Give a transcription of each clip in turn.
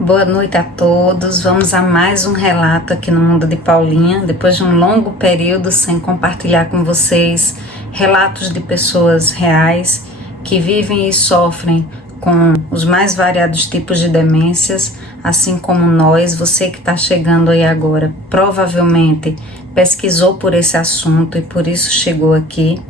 Boa noite a todos. Vamos a mais um relato aqui no Mundo de Paulinha. Depois de um longo período sem compartilhar com vocês relatos de pessoas reais que vivem e sofrem com os mais variados tipos de demências, assim como nós. Você que está chegando aí agora provavelmente pesquisou por esse assunto e por isso chegou aqui.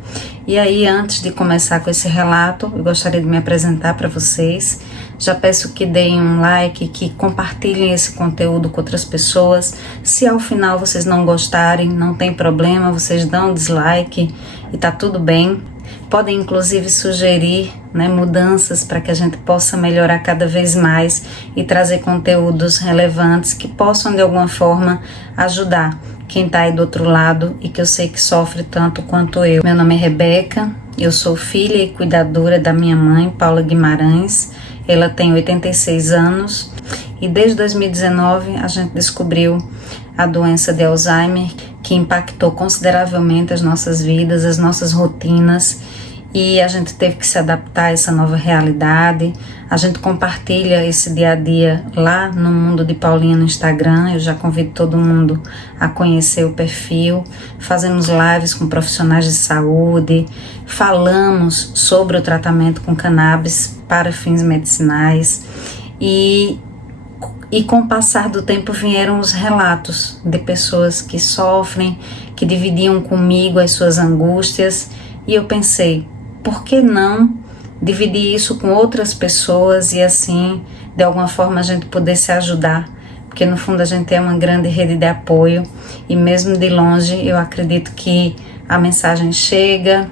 E aí, antes de começar com esse relato, eu gostaria de me apresentar para vocês. Já peço que deem um like, que compartilhem esse conteúdo com outras pessoas. Se ao final vocês não gostarem, não tem problema, vocês dão dislike e tá tudo bem. Podem inclusive sugerir mudanças para que a gente possa melhorar cada vez mais e trazer conteúdos relevantes que possam de alguma forma ajudar quem está aí do outro lado e que eu sei que sofre tanto quanto eu. Meu nome é Rebeca, eu sou filha e cuidadora da minha mãe, Paula Guimarães. Ela tem 86 anos e desde 2019 a gente descobriu a doença de Alzheimer, que impactou consideravelmente as nossas vidas, as nossas rotinas, e a gente teve que se adaptar a essa nova realidade. A gente compartilha esse dia a dia lá no Mundo de Paulinha no Instagram. Eu já convido todo mundo a conhecer o perfil. Fazemos lives com profissionais de saúde, falamos sobre o tratamento com cannabis para fins medicinais e com o passar do tempo vieram os relatos de pessoas que sofrem, que dividiam comigo as suas angústias, e eu pensei, por que não dividir isso com outras pessoas e assim, de alguma forma, a gente poder se ajudar? Porque no fundo a gente é uma grande rede de apoio e mesmo de longe eu acredito que a mensagem chega.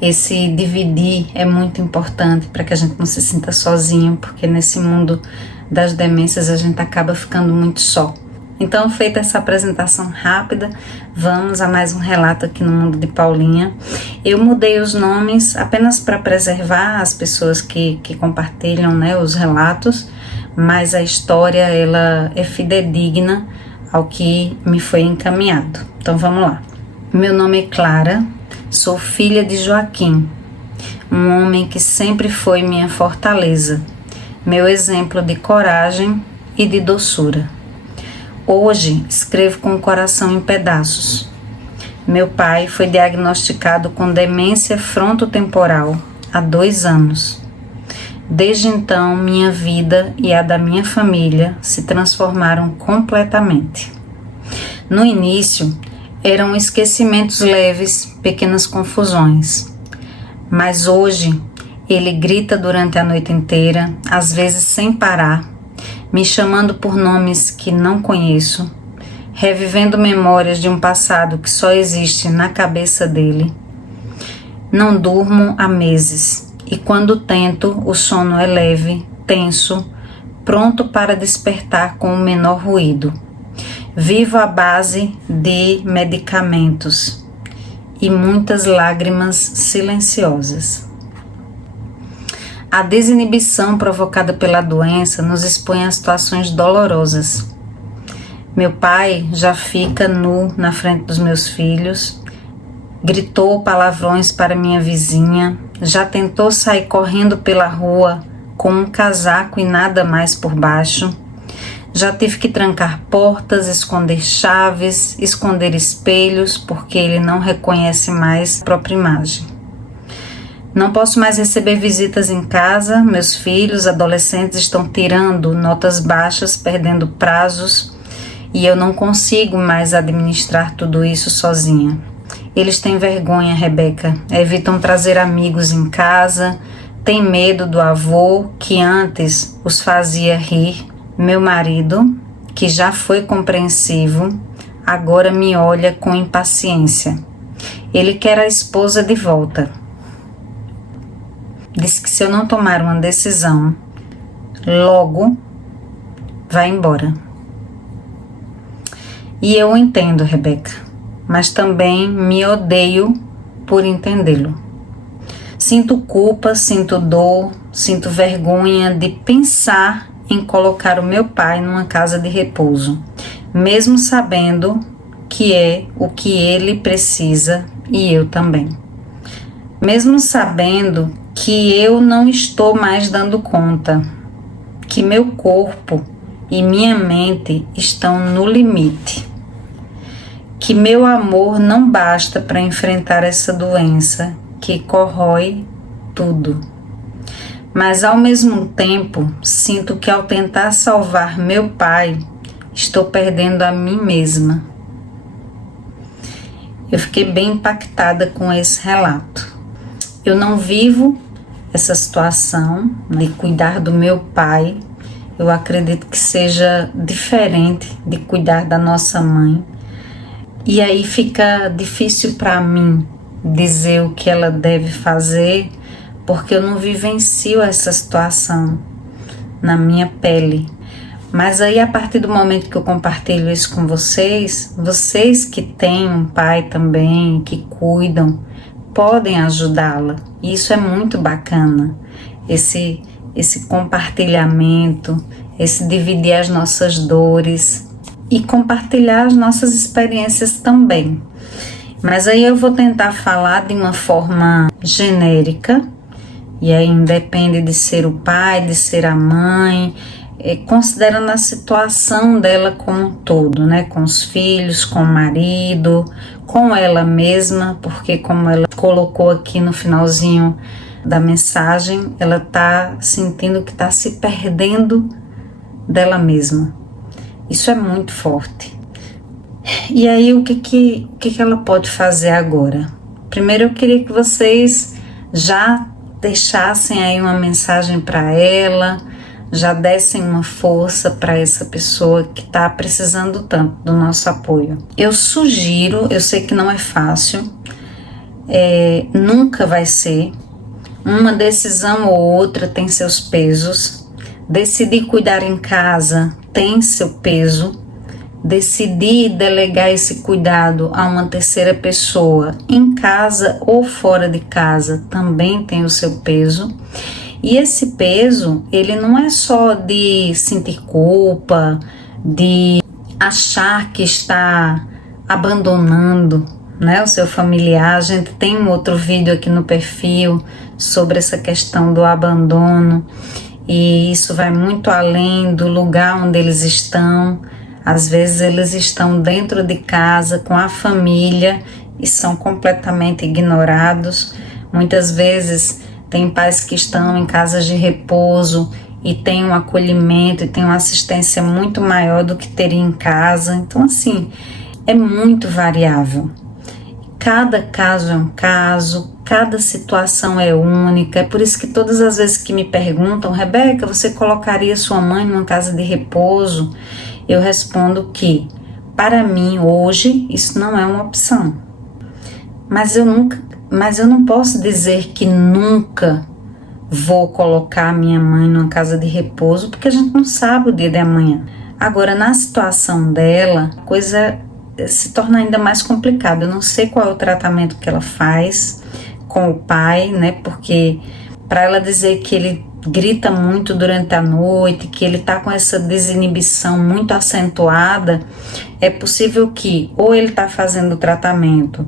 Esse dividir é muito importante para que a gente não se sinta sozinho, porque nesse mundo das demências a gente acaba ficando muito só. Então, feita essa apresentação rápida, vamos a mais um relato aqui no Mundo de Paulinha. Eu mudei os nomes apenas para preservar as pessoas que compartilham os relatos, mas a história ela é fidedigna ao que me foi encaminhado. Então vamos lá. Meu nome é Clara, sou filha de Joaquim, um homem que sempre foi minha fortaleza, meu exemplo de coragem e de doçura. Hoje escrevo com o coração em pedaços. Meu pai foi diagnosticado com demência frontotemporal há 2 anos. Desde então, minha vida e a da minha família se transformaram completamente. No início, eram esquecimentos leves, pequenas confusões. Mas hoje, ele grita durante a noite inteira, às vezes sem parar, me chamando por nomes que não conheço, revivendo memórias de um passado que só existe na cabeça dele. Não durmo há meses e quando tento, o sono é leve, tenso, pronto para despertar com o menor ruído. Vivo à base de medicamentos e muitas lágrimas silenciosas. A desinibição provocada pela doença nos expõe a situações dolorosas. Meu pai já fica nu na frente dos meus filhos, gritou palavrões para minha vizinha, já tentou sair correndo pela rua com um casaco e nada mais por baixo. Já tive que trancar portas, esconder chaves, esconder espelhos, porque ele não reconhece mais a própria imagem. Não posso mais receber visitas em casa, meus filhos, adolescentes estão tirando notas baixas, perdendo prazos e eu não consigo mais administrar tudo isso sozinha. Eles têm vergonha, Rebeca, evitam trazer amigos em casa, têm medo do avô que antes os fazia rir. Meu marido, que já foi compreensivo, agora me olha com impaciência. Ele quer a esposa de volta. Diz que se eu não tomar uma decisão, logo vai embora. E eu entendo, Rebeca, mas também me odeio por entendê-lo. Sinto culpa, sinto dor, sinto vergonha de pensar em colocar o meu pai numa casa de repouso, mesmo sabendo que é o que ele precisa e eu também. Mesmo sabendo que eu não estou mais dando conta, que meu corpo e minha mente estão no limite. Que meu amor não basta para enfrentar essa doença que corrói tudo. Mas ao mesmo tempo, sinto que ao tentar salvar meu pai, estou perdendo a mim mesma. Eu fiquei bem impactada com esse relato. Eu não vivo essa situação de cuidar do meu pai. Eu acredito que seja diferente de cuidar da nossa mãe. E aí fica difícil para mim dizer o que ela deve fazer, porque eu não vivencio essa situação na minha pele. Mas aí, a partir do momento que eu compartilho isso com vocês, vocês que têm um pai também, que cuidam, podem ajudá-la. E isso é muito bacana, esse compartilhamento, esse dividir as nossas dores e compartilhar as nossas experiências também. Mas aí eu vou tentar falar de uma forma genérica, e aí independe de ser o pai, de ser a mãe, considerando a situação dela como um todo, né? Com os filhos, com o marido, com ela mesma, porque como ela colocou aqui no finalzinho da mensagem, ela está sentindo que está se perdendo dela mesma. Isso é muito forte. E aí o que ela pode fazer agora? Primeiro eu queria que vocês já deixassem aí uma mensagem para ela, já dessem uma força para essa pessoa que está precisando tanto do nosso apoio. Eu sugiro, eu sei que não é fácil, nunca vai ser, uma decisão ou outra tem seus pesos, decidir cuidar em casa tem seu peso, decidir delegar esse cuidado a uma terceira pessoa em casa ou fora de casa também tem o seu peso. E esse peso, ele não é só de sentir culpa, de achar que está abandonando, né, o seu familiar. A gente tem um outro vídeo aqui no perfil sobre essa questão do abandono, e isso vai muito além do lugar onde eles estão. Às vezes eles estão dentro de casa com a família e são completamente ignorados. Muitas vezes tem pais que estão em casas de repouso e tem um acolhimento e tem uma assistência muito maior do que teria em casa. Então, assim, é muito variável. Cada caso é um caso, cada situação é única. É por isso que todas as vezes que me perguntam, Rebeca, você colocaria sua mãe numa casa de repouso? Eu respondo que, para mim, hoje, isso não é uma opção. Mas eu não posso dizer que nunca vou colocar minha mãe numa casa de repouso, porque a gente não sabe o dia de amanhã. Agora, na situação dela, a coisa se torna ainda mais complicada. Eu não sei qual é o tratamento que ela faz com o pai, né? Porque para ela dizer que ele grita muito durante a noite, que ele está com essa desinibição muito acentuada, é possível que ou ele está fazendo o tratamento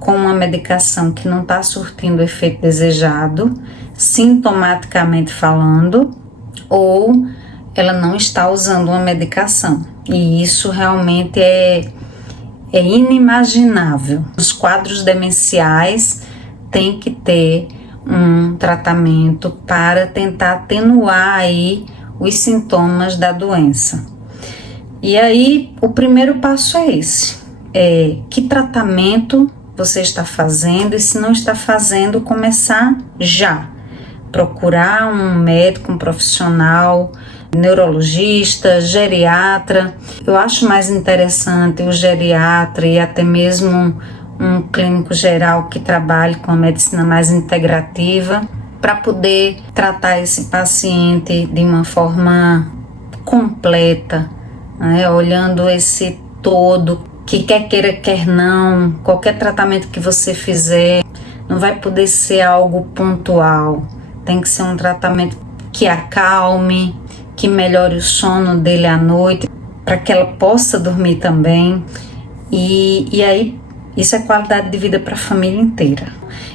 com uma medicação que não está surtindo o efeito desejado, sintomaticamente falando, ou ela não está usando uma medicação. E isso realmente é inimaginável. Os quadros demenciais têm que ter um tratamento para tentar atenuar aí os sintomas da doença. E aí, o primeiro passo é esse. Que tratamento você está fazendo? E se não está fazendo, começar já. Procurar um médico, um profissional, neurologista, geriatra. Eu acho mais interessante o geriatra e até mesmo um clínico geral que trabalhe com a medicina mais integrativa para poder tratar esse paciente de uma forma completa, né? Olhando esse todo, que quer queira, quer não, qualquer tratamento que você fizer não vai poder ser algo pontual, tem que ser um tratamento que acalme, que melhore o sono dele à noite, para que ela possa dormir também, e aí isso é qualidade de vida para a família inteira.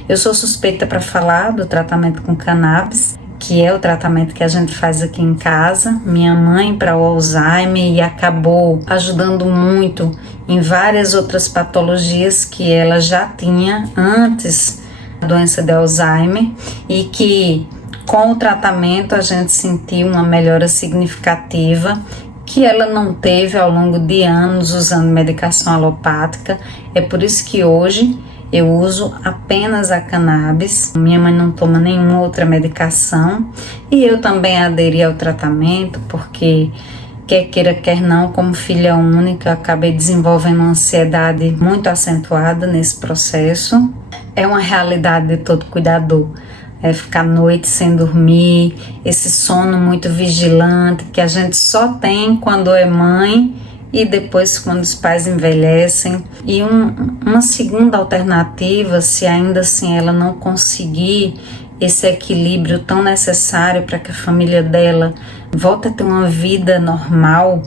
Eu sou suspeita para falar do tratamento com cannabis, que é o tratamento que a gente faz aqui em casa. Minha mãe para o Alzheimer e acabou ajudando muito em várias outras patologias que ela já tinha antes da doença de Alzheimer e que com o tratamento a gente sentiu uma melhora significativa que ela não teve ao longo de anos usando medicação alopática. É por isso que hoje eu uso apenas a cannabis. Minha mãe não toma nenhuma outra medicação e eu também aderi ao tratamento porque, quer queira, quer não, como filha única, eu acabei desenvolvendo uma ansiedade muito acentuada nesse processo. É uma realidade de todo cuidador. É ficar à noite sem dormir, esse sono muito vigilante que a gente só tem quando é mãe e depois quando os pais envelhecem. E uma segunda alternativa, se ainda assim ela não conseguir esse equilíbrio tão necessário para que a família dela volte a ter uma vida normal,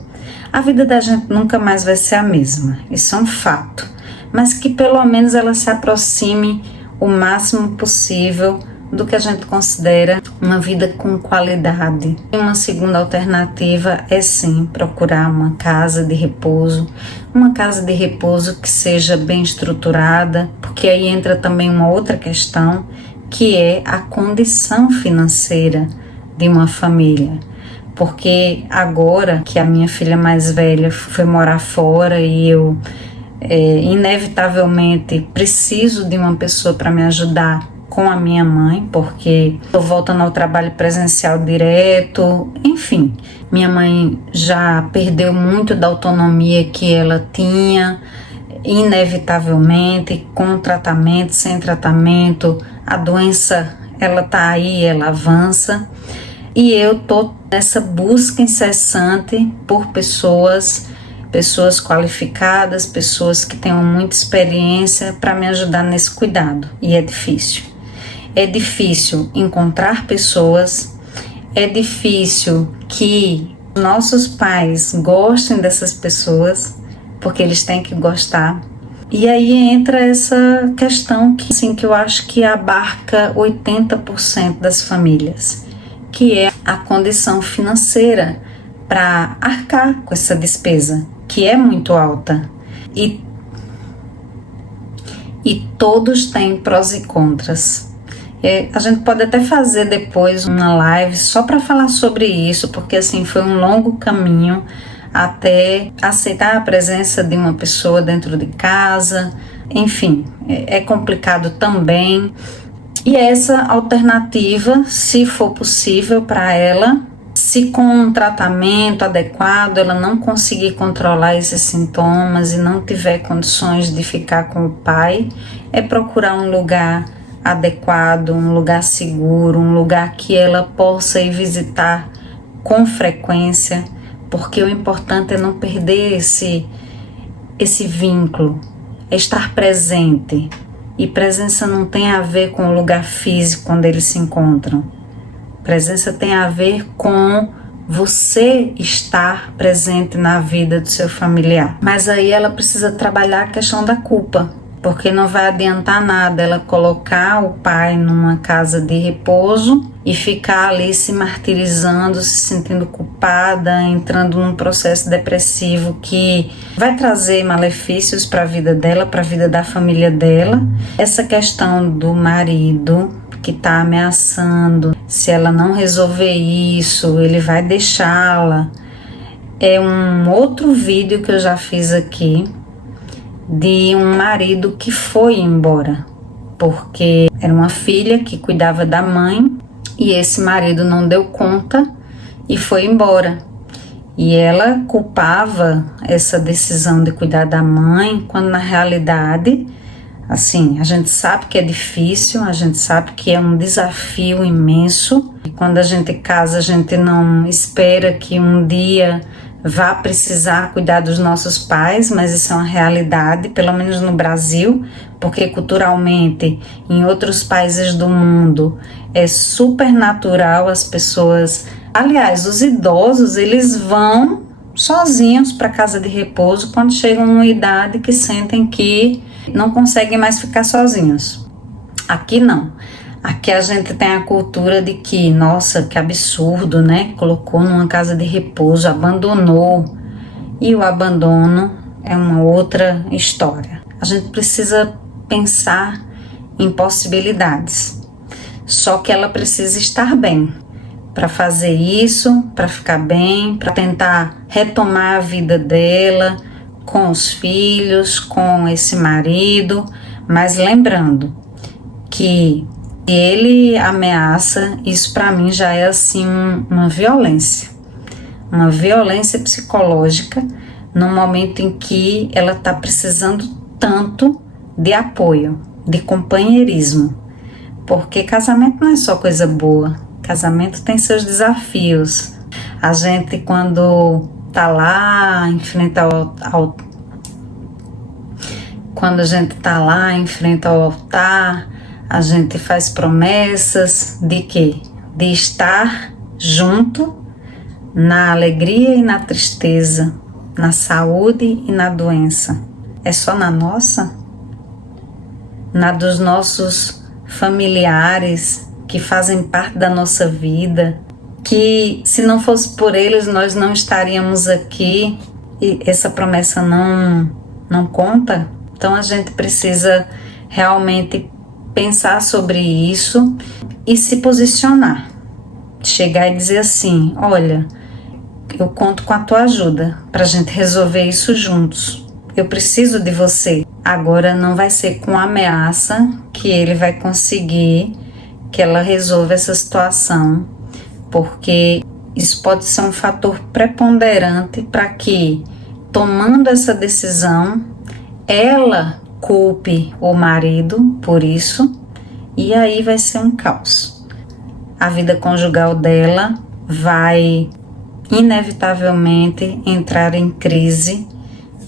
a vida da gente nunca mais vai ser a mesma, isso é um fato, mas que pelo menos ela se aproxime o máximo possível do que a gente considera uma vida com qualidade. E uma segunda alternativa é sim procurar uma casa de repouso que seja bem estruturada, porque aí entra também uma outra questão, que é a condição financeira de uma família. Porque agora que a minha filha mais velha foi morar fora e eu inevitavelmente preciso de uma pessoa para me ajudar com a minha mãe, porque estou voltando ao trabalho presencial direto, enfim, minha mãe já perdeu muito da autonomia que ela tinha, inevitavelmente, com tratamento, sem tratamento, a doença, ela tá aí, ela avança, e eu tô nessa busca incessante por pessoas qualificadas, pessoas que tenham muita experiência para me ajudar nesse cuidado, e é difícil. É difícil encontrar pessoas, é difícil que nossos pais gostem dessas pessoas, porque eles têm que gostar. E aí entra essa questão que, assim, que eu acho que abarca 80% das famílias, que é a condição financeira para arcar com essa despesa, que é muito alta. E todos têm prós e contras. A gente pode até fazer depois uma live só para falar sobre isso, porque assim foi um longo caminho até aceitar a presença de uma pessoa dentro de casa. Enfim, é complicado também. E essa alternativa, se for possível para ela, se com um tratamento adequado ela não conseguir controlar esses sintomas e não tiver condições de ficar com o pai, é procurar um lugar adequado, um lugar seguro, um lugar que ela possa ir visitar com frequência, porque o importante é não perder esse vínculo, é estar presente. E presença não tem a ver com o lugar físico onde eles se encontram. Presença tem a ver com você estar presente na vida do seu familiar. Mas aí ela precisa trabalhar a questão da culpa, porque não vai adiantar nada ela colocar o pai numa casa de repouso e ficar ali se martirizando, se sentindo culpada, entrando num processo depressivo que vai trazer malefícios para a vida dela, para a vida da família dela. Essa questão do marido que está ameaçando, se ela não resolver isso, ele vai deixá-la. É um outro vídeo que eu já fiz aqui, de um marido que foi embora, porque era uma filha que cuidava da mãe e esse marido não deu conta e foi embora. E ela culpava essa decisão de cuidar da mãe, quando na realidade, assim, a gente sabe que é difícil, a gente sabe que é um desafio imenso. E quando a gente casa, a gente não espera que um dia vá precisar cuidar dos nossos pais, mas isso é uma realidade, pelo menos no Brasil, porque culturalmente em outros países do mundo é super natural as pessoas, aliás, os idosos, eles vão sozinhos para casa de repouso quando chegam numa idade que sentem que não conseguem mais ficar sozinhos. Aqui não. Aqui a gente tem a cultura de que, nossa, que absurdo, né? Colocou numa casa de repouso, abandonou. E o abandono é uma outra história. A gente precisa pensar em possibilidades. Só que ela precisa estar bem para fazer isso, para ficar bem, para tentar retomar a vida dela com os filhos, com esse marido, mas lembrando que ele ameaça, isso para mim já é assim uma violência psicológica no momento em que ela está precisando tanto de apoio, de companheirismo, porque casamento não é só coisa boa, casamento tem seus desafios. A gente quando tá lá em frente quando a gente tá lá em frente ao altar, a gente faz promessas de quê? De estar junto na alegria e na tristeza, na saúde e na doença. É só na nossa? Na dos nossos familiares que fazem parte da nossa vida, que se não fosse por eles nós não estaríamos aqui e essa promessa não conta? Então a gente precisa realmente pensar sobre isso e se posicionar. Chegar e dizer assim, olha, eu conto com a tua ajuda para a gente resolver isso juntos. Eu preciso de você. Agora não vai ser com ameaça que ele vai conseguir que ela resolva essa situação, porque isso pode ser um fator preponderante para que, tomando essa decisão, ela culpe o marido por isso, e aí vai ser um caos. A vida conjugal dela vai inevitavelmente entrar em crise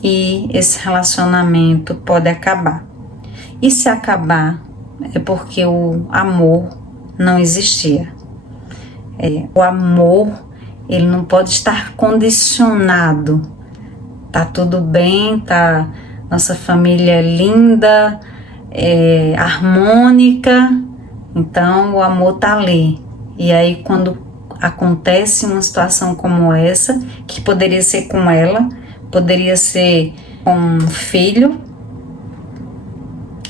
e esse relacionamento pode acabar. E se acabar, é porque o amor não existia. O amor, ele não pode estar condicionado. Tá tudo bem, tá nossa família linda, harmônica, então o amor tá ali. E aí quando acontece uma situação como essa, que poderia ser com ela, poderia ser com um filho,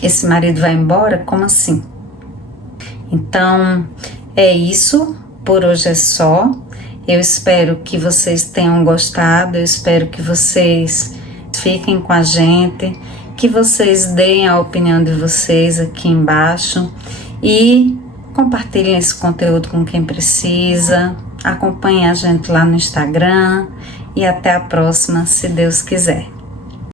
esse marido vai embora? Como assim? Então, é isso, por hoje é só. Eu espero que vocês tenham gostado, eu espero que vocês fiquem com a gente, que vocês deem a opinião de vocês aqui embaixo e compartilhem esse conteúdo com quem precisa, acompanhem a gente lá no Instagram e até a próxima, se Deus quiser.